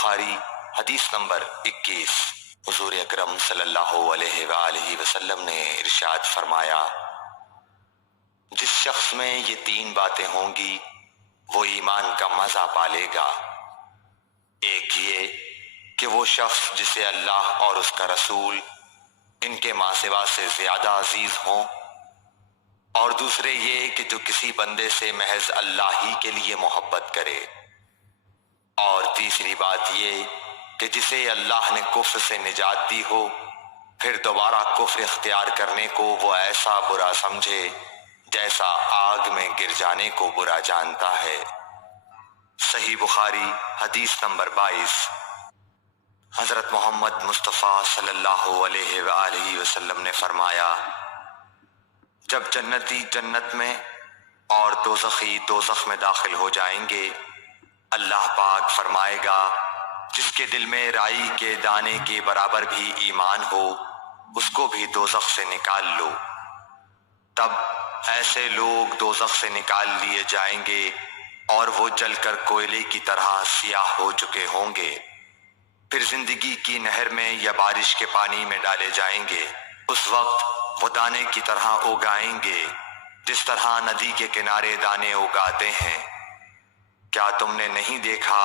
بخاری حدیث نمبر 21۔ حضور اکرم صلی اللہ علیہ وآلہ وسلم نے ارشاد فرمایا، جس شخص میں یہ 3 باتیں ہوں گی وہ ایمان کا مزہ پالے گا۔ ایک یہ کہ وہ شخص جسے اللہ اور اس کا رسول ان کے ماں سوا سے زیادہ عزیز ہوں، اور دوسرے یہ کہ جو کسی بندے سے محض اللہ ہی کے لیے محبت کرے، اور تیسری بات یہ کہ جسے اللہ نے کفر سے نجات دی ہو پھر دوبارہ کفر اختیار کرنے کو وہ ایسا برا سمجھے جیسا آگ میں گر جانے کو برا جانتا ہے۔ صحیح بخاری حدیث نمبر 22۔ حضرت محمد مصطفیٰ صلی اللہ علیہ وآلہ وسلم نے فرمایا، جب جنتی جنت میں اور دوزخی دوزخ میں داخل ہو جائیں گے، اللہ پاک فرمائے گا جس کے دل میں رائی کے دانے کے برابر بھی ایمان ہو اس کو بھی دوزخ سے نکال لو۔ تب ایسے لوگ دوزخ سے نکال لیے جائیں گے اور وہ جل کر کوئلے کی طرح سیاہ ہو چکے ہوں گے، پھر زندگی کی نہر میں یا بارش کے پانی میں ڈالے جائیں گے۔ اس وقت وہ دانے کی طرح اگائیں گے جس طرح ندی کے کنارے دانے اگاتے ہیں۔ کیا تم نے نہیں دیکھا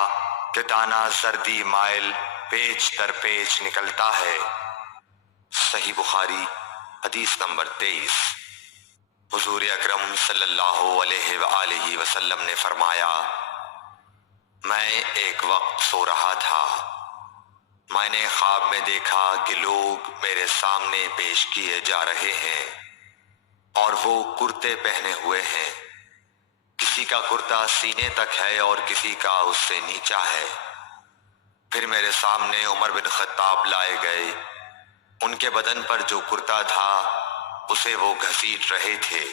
کہ دانہ زردی مائل پیچ در پیچ نکلتا ہے؟ صحیح بخاری حدیث نمبر 23۔ حضور اکرم صلی اللہ علیہ وآلہ وسلم نے فرمایا، میں ایک وقت سو رہا تھا، میں نے خواب میں دیکھا کہ لوگ میرے سامنے پیش کیے جا رہے ہیں اور وہ کرتے پہنے ہوئے ہیں، کسی کا کرتا سینے تک ہے اور کسی کا اس سے نیچا ہے۔ پھر میرے سامنے عمر بن خطاب لائے گئے، ان کے بدن پر جو کرتا تھا اسے وہ گھسیٹ رہے تھے،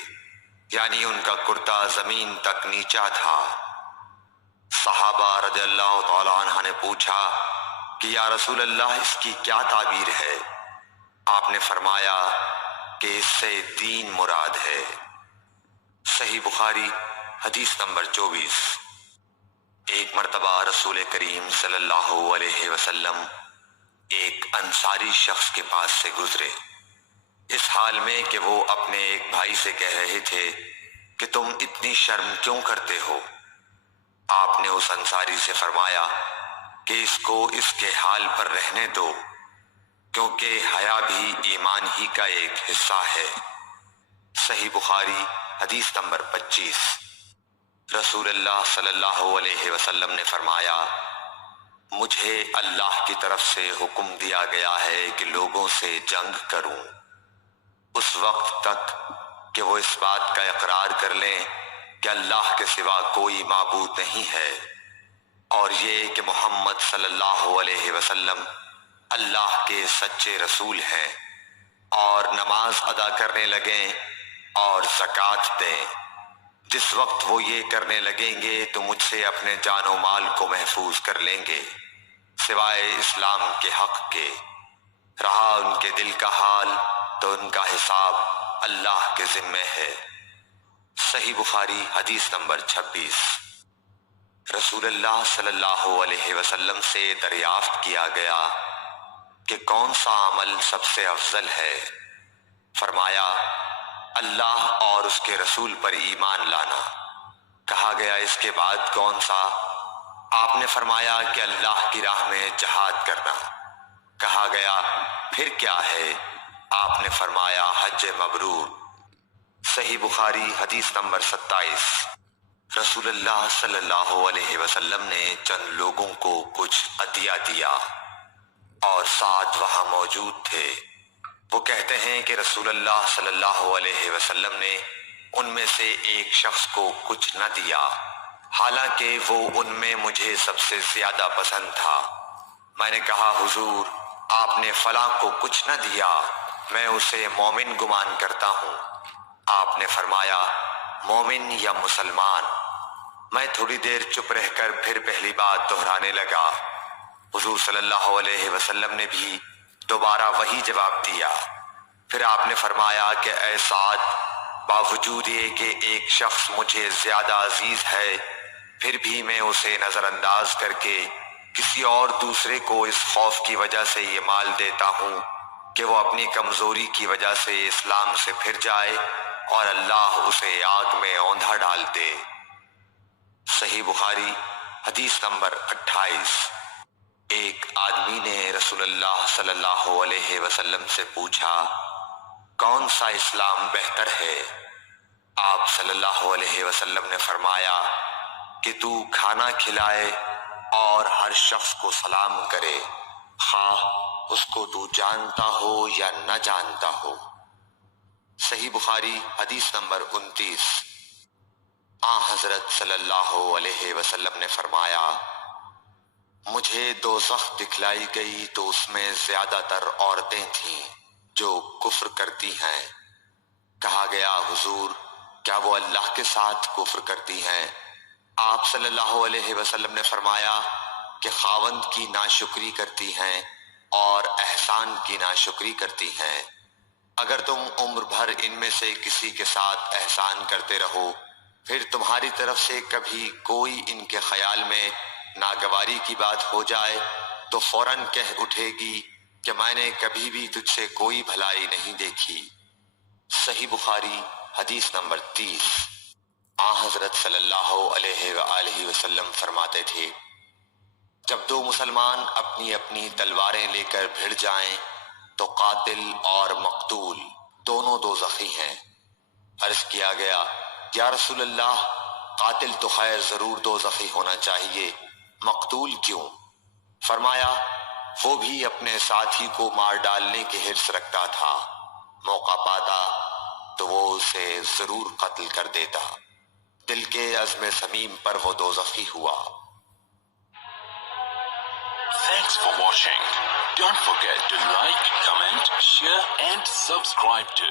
یعنی ان کا کرتا زمین تک نیچا تھا۔ صحابہ رضی اللہ تعالی عنہ نے پوچھا کہ یا رسول اللہ اس کی کیا تعبیر ہے؟ آپ نے فرمایا کہ اس سے دین مراد ہے۔ صحیح بخاری حدیث نمبر 24۔ ایک مرتبہ رسول کریم صلی اللہ علیہ وسلم ایک انصاری شخص کے پاس سے گزرے، اس حال میں کہ وہ اپنے ایک بھائی سے کہہ رہے تھے کہ تم اتنی شرم کیوں کرتے ہو؟ آپ نے اس انصاری سے فرمایا کہ اس کو اس کے حال پر رہنے دو، کیونکہ حیا بھی ایمان ہی کا ایک حصہ ہے۔ صحیح بخاری حدیث نمبر 25۔ رسول اللہ صلی اللہ علیہ وسلم نے فرمایا، مجھے اللہ کی طرف سے حکم دیا گیا ہے کہ لوگوں سے جنگ کروں اس وقت تک کہ وہ اس بات کا اقرار کر لیں کہ اللہ کے سوا کوئی معبود نہیں ہے، اور یہ کہ محمد صلی اللہ علیہ وسلم اللہ کے سچے رسول ہیں، اور نماز ادا کرنے لگیں اور زکوٰۃ دیں۔ جس وقت وہ یہ کرنے لگیں گے تو مجھ سے اپنے جان و مال کو محفوظ کر لیں گے سوائے اسلام کے حق کے۔ رہا ان کے دل کا حال تو ان کا حساب اللہ کے ذمے ہے۔ صحیح بخاری حدیث نمبر 26۔ رسول اللہ صلی اللہ علیہ وسلم سے دریافت کیا گیا کہ کون سا عمل سب سے افضل ہے؟ فرمایا، اللہ اور اس کے رسول پر ایمان لانا۔ کہا گیا اس کے بعد کون سا؟ آپ نے فرمایا کہ اللہ کی راہ میں جہاد کرنا۔ کہا گیا پھر کیا ہے؟ آپ نے فرمایا حج مبرور۔ صحیح بخاری حدیث نمبر 27۔ رسول اللہ صلی اللہ علیہ وسلم نے چند لوگوں کو کچھ عطیہ دیا اور ساتھ وہاں موجود تھے۔ وہ کہتے ہیں کہ رسول اللہ صلی اللہ علیہ وسلم نے ان میں سے ایک شخص کو کچھ نہ دیا، حالانکہ وہ ان میں مجھے سب سے زیادہ پسند تھا۔ میں نے کہا حضور آپ نے فلاں کو کچھ نہ دیا، میں اسے مومن گمان کرتا ہوں۔ آپ نے فرمایا مومن یا مسلمان؟ میں تھوڑی دیر چپ رہ کر پھر پہلی بات دہرانے لگا۔ حضور صلی اللہ علیہ وسلم نے بھی دوبارہ وہی جواب دیا۔ پھر آپ نے فرمایا کہ اے سعد، باوجود یہ کہ ایک شخص مجھے زیادہ عزیز ہے پھر بھی میں اسے نظر انداز کر کے کسی اور دوسرے کو اس خوف کی وجہ سے یہ مال دیتا ہوں کہ وہ اپنی کمزوری کی وجہ سے اسلام سے پھر جائے اور اللہ اسے آگ میں اوندھا ڈال دے۔ صحیح بخاری حدیث نمبر 28۔ ایک آدمی نے رسول اللہ صلی اللہ علیہ وسلم سے پوچھا، کون سا اسلام بہتر ہے؟ آپ صلی اللہ علیہ وسلم نے فرمایا کہ تو کھانا کھلائے اور ہر شخص کو سلام کرے، خواہ اس کو تو جانتا ہو یا نہ جانتا ہو۔ صحیح بخاری حدیث نمبر 29۔ حضرت صلی اللہ علیہ وسلم نے فرمایا، مجھے دوزخ دکھلائی گئی تو اس میں زیادہ تر عورتیں تھیں جو کفر کرتی ہیں۔ کہا گیا، حضور کیا وہ اللہ کے ساتھ کفر کرتی ہیں؟ آپ صلی اللہ علیہ وسلم نے فرمایا کہ خاوند کی ناشکری کرتی ہیں اور احسان کی ناشکری کرتی ہیں۔ اگر تم عمر بھر ان میں سے کسی کے ساتھ احسان کرتے رہو، پھر تمہاری طرف سے کبھی کوئی ان کے خیال میں ناگواری کی بات ہو جائے تو فوراً کہہ اٹھے گی کہ میں نے کبھی بھی تجھ سے کوئی بھلائی نہیں دیکھی۔ صحیح بخاری حدیث نمبر 30۔ حضرت صلی اللہ علیہ وآلہ وسلم فرماتے تھے، جب دو مسلمان اپنی اپنی تلواریں لے کر بھڑ جائیں تو قاتل اور مقتول دونوں دوزخی ہیں۔ عرض کیا گیا، یا رسول اللہ، قاتل تو خیر ضرور دوزخی ہونا چاہیے، مقتول کیوں؟ فرمایا، وہ بھی اپنے ساتھی کو مار ڈالنے کی حرص رکھتا تھا، موقع پاتا تو وہ اسے ضرور قتل کر دیتا، دل کے عزم صمیم پر وہ دوزخی ہوا۔ Thanks for watching. Don't forget to like, comment, share and subscribe to